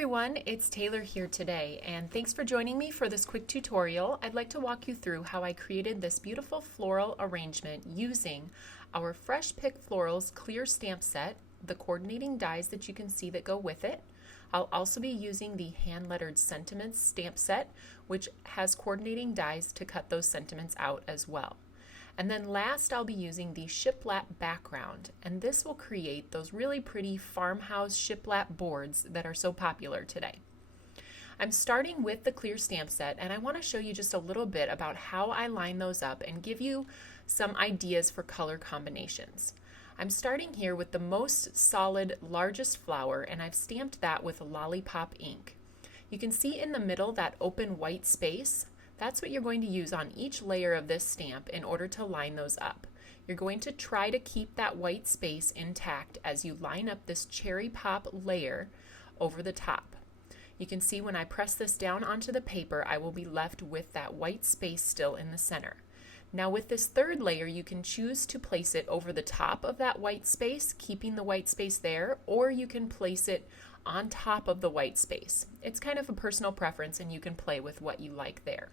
everyone, it's Taylor here today, and thanks for joining me for this quick tutorial. I'd like to walk you through how I created this beautiful floral arrangement using our Fresh Pick Florals clear stamp set, the coordinating dies that you can see that go with it. I'll also be using the hand-lettered sentiments stamp set, which has coordinating dies to cut those sentiments out as well. And then last, I'll be using the shiplap background, and this will create those really pretty farmhouse shiplap boards that are so popular today. I'm starting with the clear stamp set, and I want to show you just a little bit about how I line those up and give you some ideas for color combinations. I'm starting here with the most solid, largest flower, and I've stamped that with lollipop ink. You can see in the middle that open white space. That's what you're going to use on each layer of this stamp in order to line those up. You're going to try to keep that white space intact as you line up this cherry pop layer over the top. You can see when I press this down onto the paper, I will be left with that white space still in the center. Now with this third layer, you can choose to place it over the top of that white space, keeping the white space there, or you can place it on top of the white space. It's kind of a personal preference, and you can play with what you like there.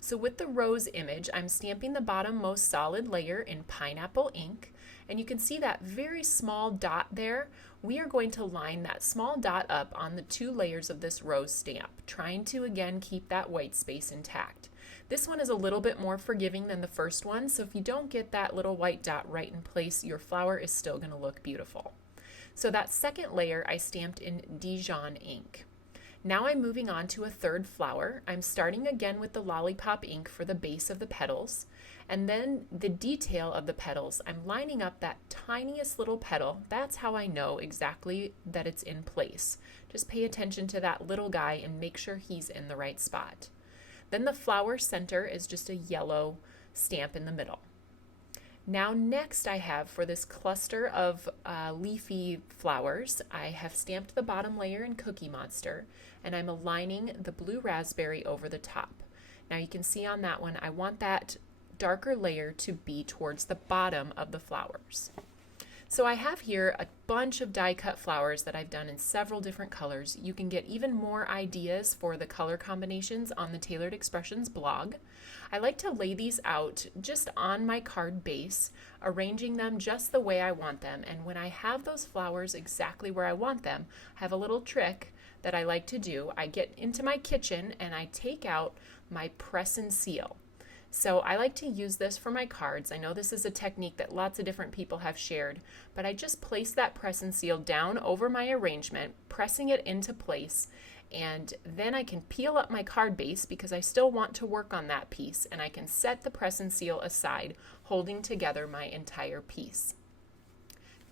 So with the rose image, I'm stamping the bottom most solid layer in pineapple ink, and you can see that very small dot there. We are going to line that small dot up on the two layers of this rose stamp, trying to again keep that white space intact. This one is a little bit more forgiving than the first one, so if you don't get that little white dot right in place, your flower is still going to look beautiful. So that second layer I stamped in Dijon ink. Now I'm moving on to a third flower. I'm starting again with the lollipop ink for the base of the petals, and then the detail of the petals. I'm lining up that tiniest little petal. That's how I know exactly that it's in place. Just pay attention to that little guy and make sure he's in the right spot. Then the flower center is just a yellow stamp in the middle. Now next I have, for this cluster of leafy flowers, I have stamped the bottom layer in Cookie Monster, and I'm aligning the blue raspberry over the top. Now you can see on that one, I want that darker layer to be towards the bottom of the flowers. So I have here a bunch of die cut flowers that I've done in several different colors. You can get even more ideas for the color combinations on the Tailored Expressions blog. I like to lay these out just on my card base, arranging them just the way I want them. And when I have those flowers exactly where I want them, I have a little trick that I like to do. I get into my kitchen and I take out my press and seal. So I like to use this for my cards. I know this is a technique that lots of different people have shared, but I just place that press and seal down over my arrangement, pressing it into place, and then I can peel up my card base because I still want to work on that piece, and I can set the press and seal aside, holding together my entire piece.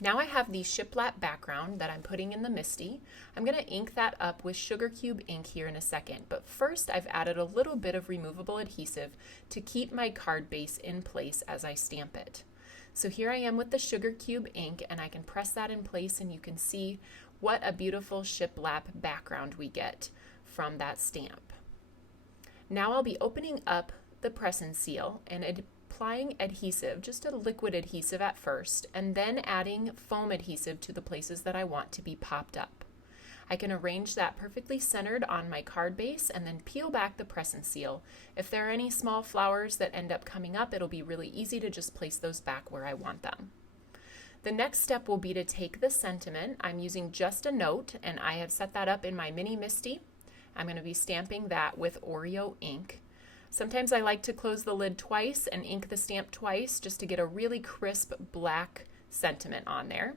Now I have the shiplap background that I'm putting in the MISTI. I'm going to ink that up with Sugar Cube ink here in a second, but first I've added a little bit of removable adhesive to keep my card base in place as I stamp it. So here I am with the Sugar Cube ink, and I can press that in place, and you can see what a beautiful shiplap background we get from that stamp. Now I'll be opening up the press and seal and applying adhesive, just a liquid adhesive at first, and then adding foam adhesive to the places that I want to be popped up. I can arrange that perfectly centered on my card base and then peel back the press and seal. If there are any small flowers that end up coming up, it'll be really easy to just place those back where I want them. The next step will be to take the sentiment. I'm using Just a Note, and I have set that up in my mini MISTI. I'm going to be stamping that with Oreo ink. Sometimes I like to close the lid twice and ink the stamp twice just to get a really crisp black sentiment on there.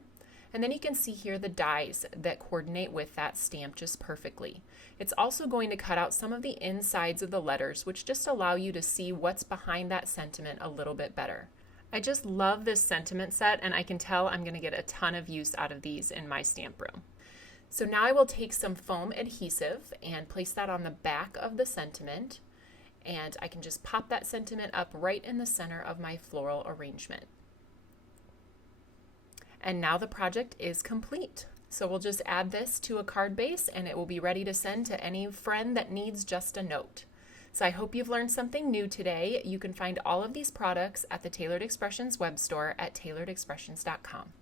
And then you can see here the dies that coordinate with that stamp just perfectly. It's also going to cut out some of the insides of the letters, which just allow you to see what's behind that sentiment a little bit better. I just love this sentiment set, and I can tell I'm going to get a ton of use out of these in my stamp room. So now I will take some foam adhesive and place that on the back of the sentiment, and I can just pop that sentiment up right in the center of my floral arrangement. And now the project is complete. So we'll just add this to a card base, and it will be ready to send to any friend that needs just a note. So I hope you've learned something new today. You can find all of these products at the Tailored Expressions web store at tailoredexpressions.com.